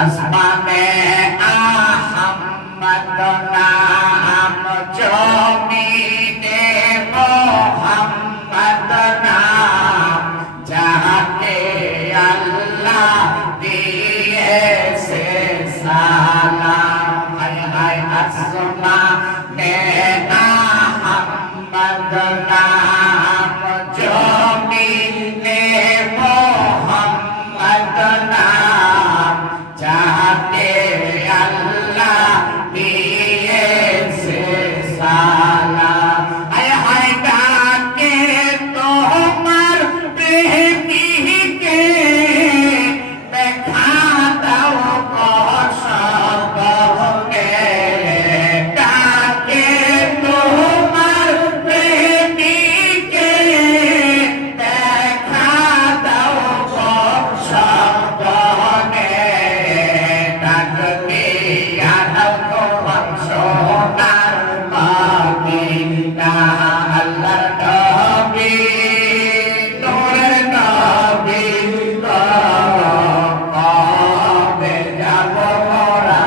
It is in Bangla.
আসমানে আহম্মদ নাম, জমিনে মোহাম্মদ নাম, যাকে আল্লাহ দিয়েছে সালাম। হায় হায় আসমানে আহম্মদ নাম, জমিনে মোহাম্মদ নাম, যাকে আল্লাহ দিয়েছে সালাম। হায় হায় ডাকে তোমার প্রেমিকে, দেখা দাও কসবকে। ডাকে তোমার প্রেমিকে, দেখা দাও কসবকে। ডাক দিয়া দাও তোমার সোনার মদিনা, আল্লাহর নবী নূরের নবী গো, কবে যাব মোরা